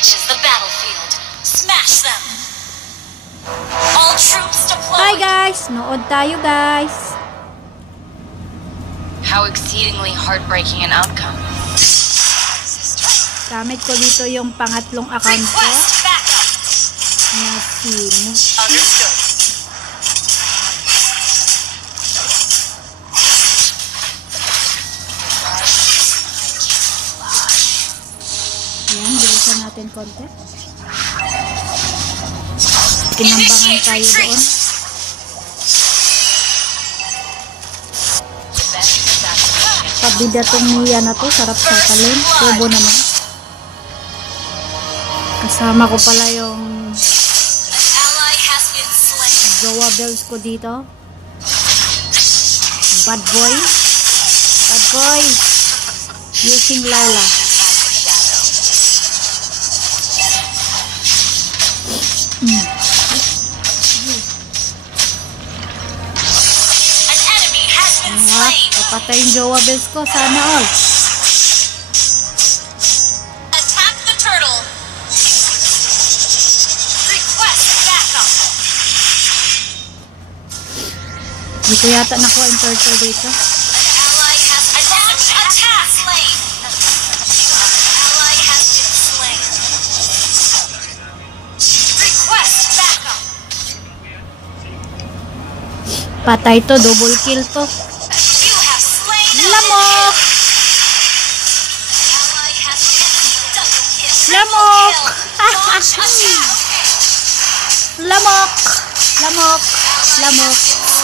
reaches the battlefield, smash them. All troops deployed. Hi guys, nood tayo guys. How exceedingly heartbreaking an outcome. Gamit ko dito yung pangatlong account ko. Request backup. Na SIM. Understood. Ayan, bilisan natin konti. Kinambangan tayo doon. Pabida tong Mia na to, sarap sa kalin. Tubo naman. Kasama ko pala yung Jowa Bells ko dito. Bad boy. Bad boy. Using Lala. Papatay yung Jowa Bells ko. Sana all. Attack the turtle. Request backup. Hindi ko yata nakuha yung turtle dito. An ally has launched attack. Slain. An ally has been slain. Request backup. Patay to. Double kill to. You have slain. Lamok! Ally has been double kill. Lamok! Launch attack. Lamok! Lamok! Lamok!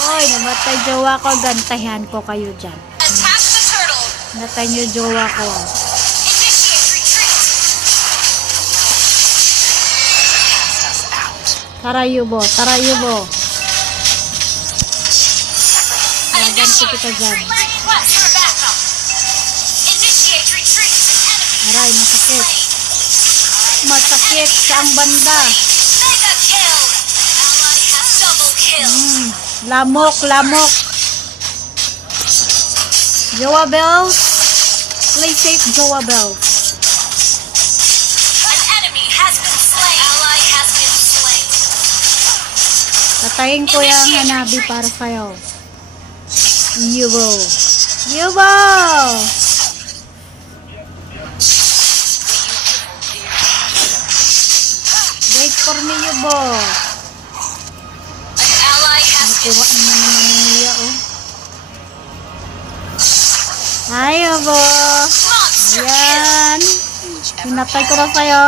Oy, namatay jowa ko. Gantahan ko kayo dyan. Attack the turtle. Natay nyo jowa ko. Initiate retreat. Cast us out. Tarayubo! Tarayubo! Lagan ko kita dyan. Request backup. Initiate retreat. Aray, masakit. Masakit sa ang banda. Mega kill. Ally has double kill. Lamok! Lamok! Jowa Bells! Play safe, Jowa Bells. An enemy has been slain. Ally has been slain. Patayin ko yung hanabi para sa'yo. Yubo! Yubo! Wait for me, Yubo! An ally has been Nakuha naman niya, oh. Hi, Yubo! monster kill. Ayan! Pinatay ko na sa'yo.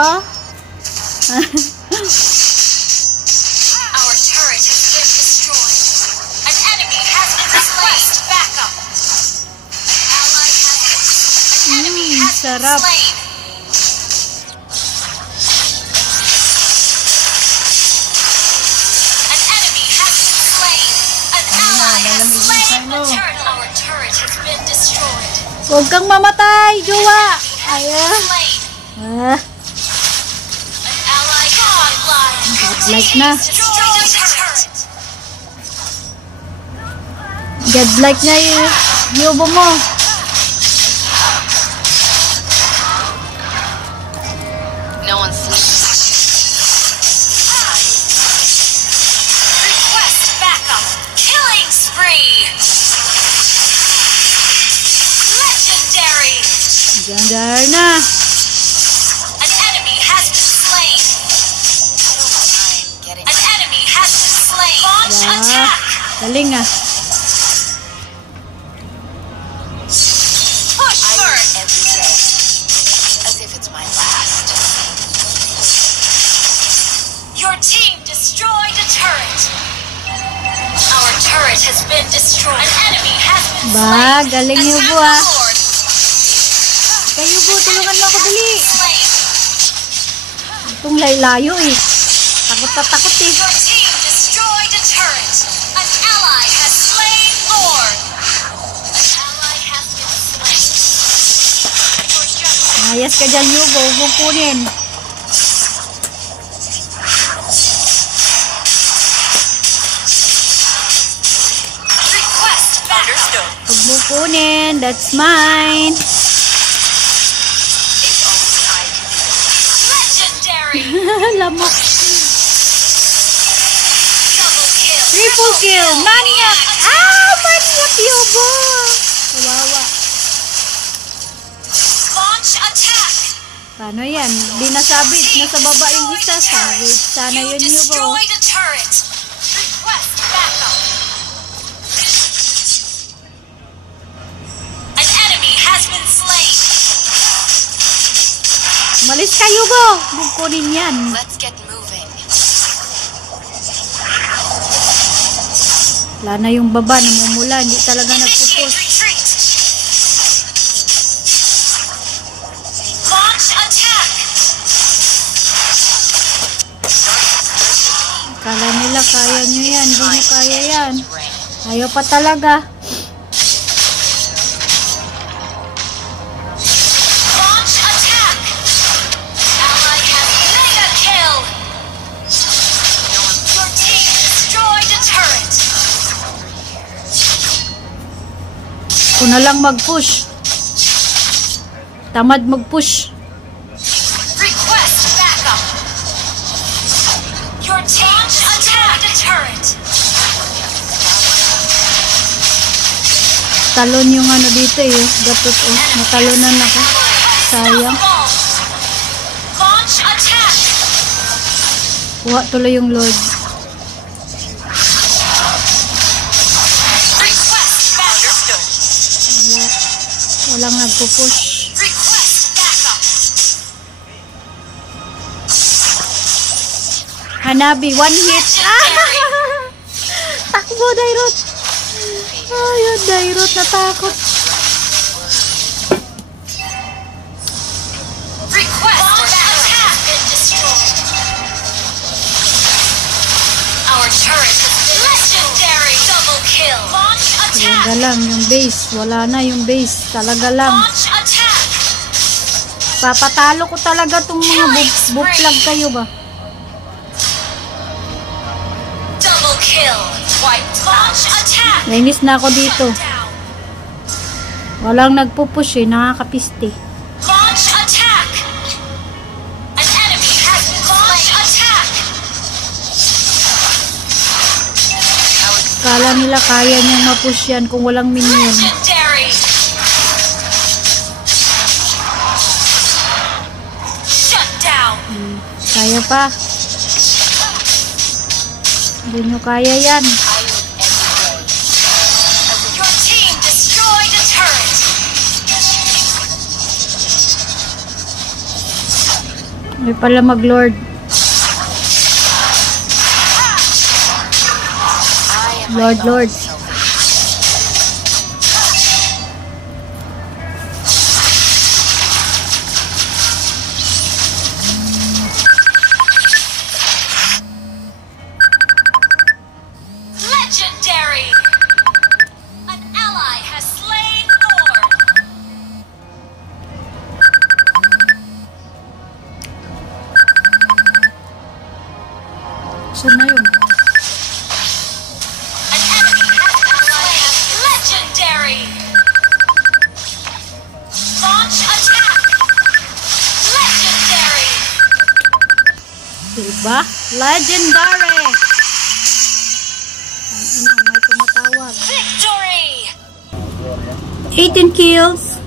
Our turret has been destroyed. An enemy has been slain. Backup. An ally has been. An enemy has been sarap. slain. An enemy has been slain. An ally has slain the turtle. Our turret has been destroyed. Huwag kang mamatay, Jowa! Ayan. Slain. Ah, An ally godlike. godlike na. Destroy the turret. Godlike na yung Yubo mo. No one sleeps. Request backup. Killing spree. Legendary. Gandar na. An enemy has been slain. An enemy has been slain. Launch Yeah. attack. Galing ah. Push first. Every day, as if it's my last. Your team destroyed a turret. Our turret has been destroyed. An enemy has been Ba, slain. galing Attack Yubo the ah. Lord. Kayo Yubo, tulungan mo ako dali. Slain. Itong laylayo eh. Takot na takot eh. Your team destroyed a turret. An ally has slain Lord. An ally has been slain. Ayas ka dyan Yubo, huwag mong kunin. Request backup. Huwag mong kunin, that's mine. If only I could be Legendary. Lamok. Double kill. Triple kill. Maniac. Ah, maniac Yobo. Kawawa. Launch attack. Paano yan? Di nasabi. Nasa baba yung isa. Sabi. Sana You yun Yobo. destroyed a turret. Request backup. An enemy has been slain. Malis ka Yobo. Bugkunin yan. Let's get moving. Wala na yung baba. Namumula. Hindi talaga Initiate nagpupus. retreat. Launch attack. Kala nila kaya nyo yan. Hindi nyo kaya yan. Ayaw pa talaga. Launch attack. Ally has mega kill. Your team destroyed a turret. Kung na lang mag-push. Tamad mag-push. Request backup. Your team destroyed a turret. Talon yung ano dito eh. Gatot oh. Natalonan ako. Sayang. Launch attack. Kuha tuloy yung Lord. Request backup. Wala. Walang nagpo-push. Request backup. Hanabi, one hit. Ah! Takbo, Dairot. Ayun, Dairot, natakot. Request attack and destroy. Our turret has been legendary. Double kill. Launch Talaga attack. lang, yung base. Wala na yung base. Talaga lang. Launch attack. Papatalo ko talaga tong mga buklag kayo ba? Double kill. Wiped. Launch attack. Nainis na ako dito. Down. Walang nagpo-push eh. Nakakapiste. Launch attack. An enemy has been launch attack. Kala nila kaya niyang ma-push yan kung walang minion. Legendary. Shut down. Kaya pa. Hindi nyo kaya yan. Your team destroyed a turret. May pala mag-lord. Lord. Legendary. An ally has slain Thor. Saan na yun? An enemy has slain. Legendary. Launch attack. Legendary. Diba? Legendary! Ano, may tumatawag. Victory. 18 kills.